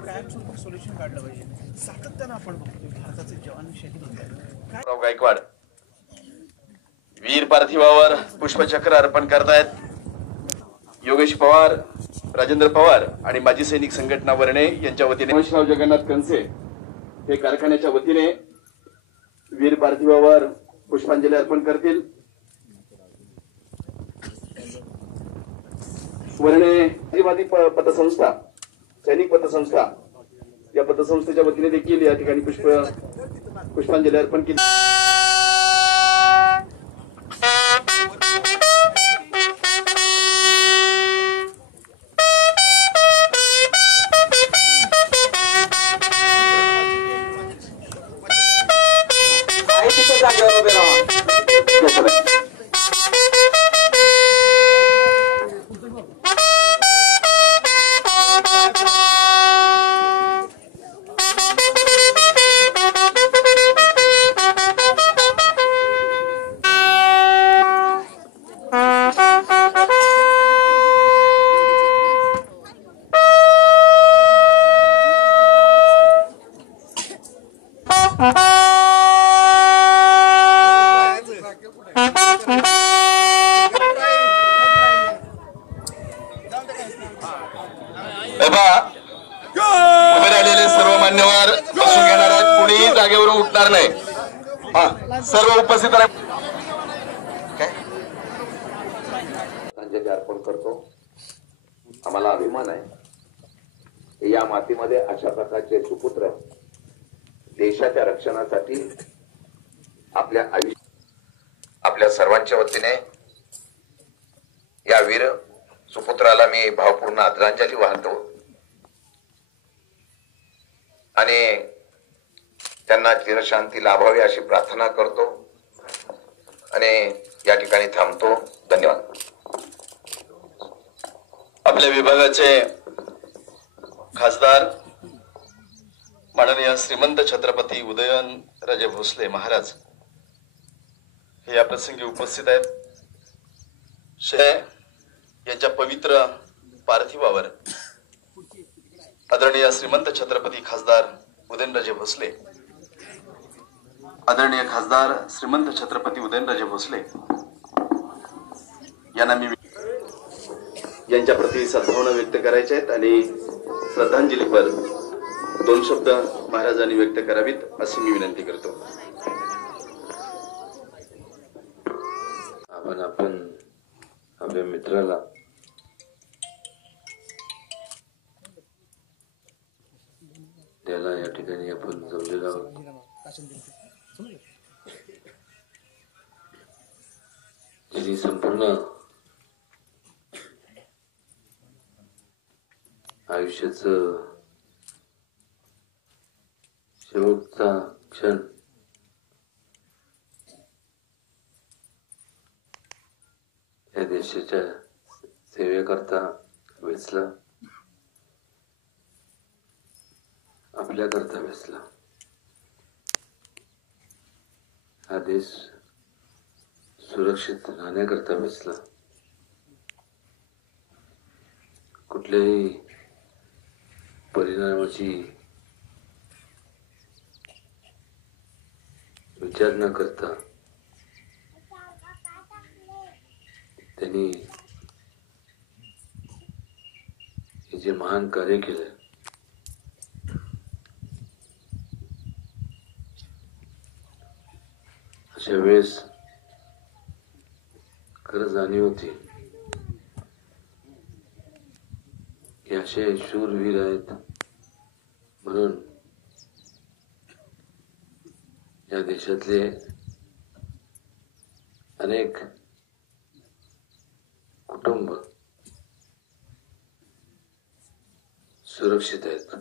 कायमस्वरूपी सोल्युशन काढलं पाहिजे. सातत्यानं आपण बघतोय भारताचे जवान शहीद होत आहेत. गायकवाड वीर पार्थिवावर पुष्पचक्र अर्पण करतायत. योगेश पवार, राजेंद्र पवार आणि माजी सैनिक संघटना वर्णे यांच्या वतीने वैष्णव जगन्नाथ कनसे हे कारखान्याच्या वतीने वीर पार्थिवावर पुष्पांजली अर्पण करतील. वर्णे पतसंस्था, सैनिक पतसंस्था या पतसंस्थेच्या वतीने देखील या ठिकाणी पुष्पांजली अर्पण केली. सर्व मान्यवर बसून घेणार आहेत, कुणी जागेवरून उठणार नाही. सर्व उपस्थित अंजली अर्पण करतो. आम्हाला अभिमान आहे या मातीमध्ये अशा प्रकारचे सुपुत्र देशाच्या रक्षणासाठी आपल्या आयुष्य आपल्या सर्वांच्या वतीने या वीर सुपुत्राला मी भावपूर्ण आदरांजली वाहतो आणि त्यांना चिरशांती लाभावी अशी प्रार्थना करतो आणि या ठिकाणी थांबतो. धन्यवाद. आपल्या विभागाचे खासदार माननीय श्रीमंत छत्रपती उदयनराजे भोसले महाराज हे या प्रसंगी उपस्थित आहेत. यांच्या पवित्र पार्थिवावर आदरणीय श्रीमंत छत्रपती खासदार उदयनराजे भोसले, आदरणीय खासदार श्रीमंत छत्रपती उदयनराजे भोसले यांना मी यांच्या प्रती सद्भावना व्यक्त करायच्या आहेत आणि श्रद्धांजलीपर 2 शब्द महाराजांनी व्यक्त करावीत अशी मी विनंती करतो. आपण आपल्या मित्राला त्याला या ठिकाणी आपण जमलेलो आहोत. त्यांनी संपूर्ण आयुष्याचं शेवटचा क्षण या देशाच्या सेवेकरता वेचला, आपल्या करता वेचला. हा देश सुरक्षित राहण्याकरता वेचला. कुठल्याही परिणामाची विचार न करता त्यांनी हे जे महान कार्य केलं अशा वेळेस खरं जाणीव होती की असे शूरवीर आहेत म्हणून या देशातले अनेक कुटुंब सुरक्षित आहेत.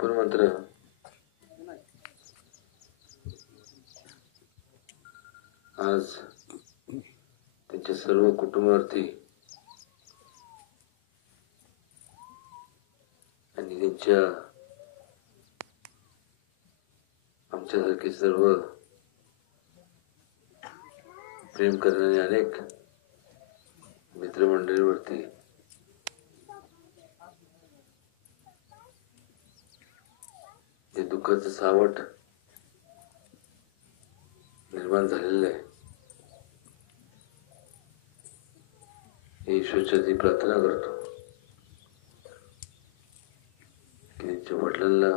पण मात्र आज त्यांच्या सर्व कुटुंबावरती आणि त्यांच्या आमच्यासारखे सर्व प्रेम करणारे अनेक मित्रमंडळीवरती जे दुःखाचं सावट निर्माण झालेलं आहे, हे ईश्वरचरणी प्रार्थना करतो की त्यांच्या वडिलांना,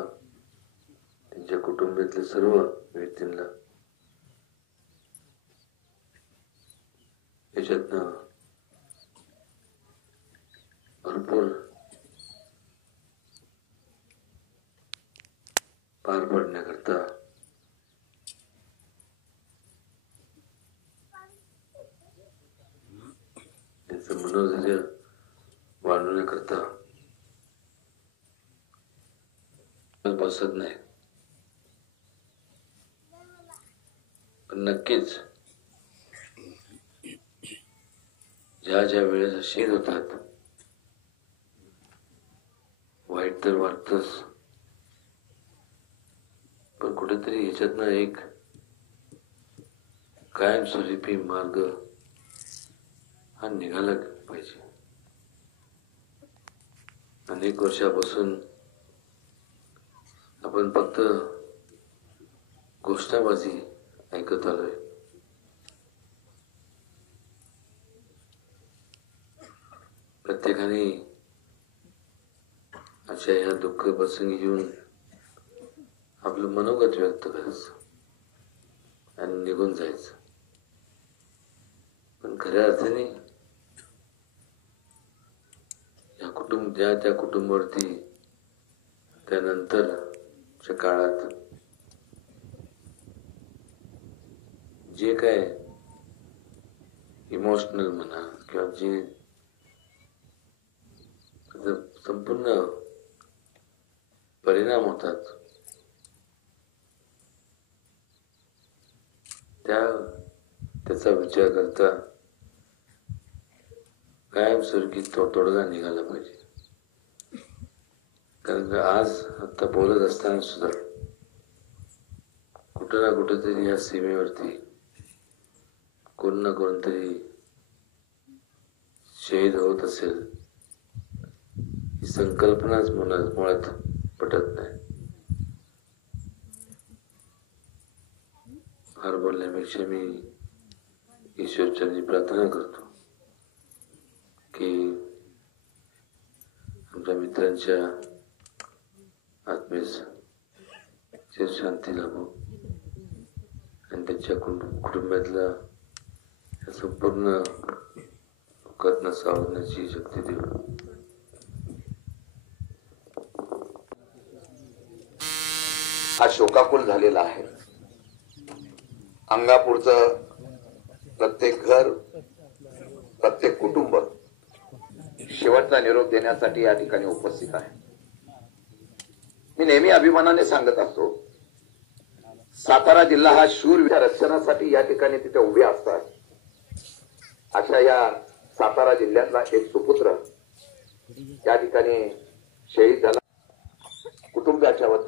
त्यांच्या कुटुंबातल्या सर्व व्यक्तींना याच्यातनं भरपूर पार पडण्याकरता त्यांचं मनोधैर्य वाढवण्याकरता बसत नाही, पण नक्कीच ज्या ज्या वेळेस शहीद होतात, वाईट तर वाटतंच, पण कुठेतरी ह्याच्यातनं एक कायमस्वरूपी मार्ग हा निघाला पाहिजे. अनेक वर्षापासून आपण फक्त घोषणाबाजी ऐकत आलोय. प्रत्येकाने अशा ह्या दुःख प्रसंगी येऊन आपलं मनोगत व्यक्त करायचं आणि निघून जायचं. पण खऱ्या अर्थाने या त्या कुटुंबावरती त्यानंतरच्या काळात जे काय इमोशनल म्हणा किंवा जे संपूर्ण परिणाम होतात, त्याचा विचार करता कायमस्वरूपी तोडगा निघाला पाहिजे. कारण आज आता बोलत असताना सुद्धा कुठं ना कुठेतरी या सीमेवरती कोण ना कोणतरी शहीद होत असेल, ही संकल्पनाच मुळात पटत नाही. फार बोलण्यापेक्षा मी ईश्वरचरणी प्रार्थना करतो की आमच्या मित्रांच्या आत्मेस चिर शांती लाभो आणि त्यांच्या कुटुंबातल्या संपूर्ण दुःखातनं सावरण्याची शक्ती देऊ. हा शोकाकुल झालेला आहे. अंगापूरचं प्रत्येक घर, प्रत्येक कुटुंब शेवटचा निरोप देण्यासाठी या ठिकाणी उपस्थित आहे. मी नेहमी अभिमानाने सांगत असतो, सातारा जिल्हा हा शूरच्या रक्षणासाठी या ठिकाणी तिथे उभे असतात. अशा या सातारा जिल्ह्यातला एक सुपुत्र या ठिकाणी शहीद झाला. कुटुंबाच्या वतीने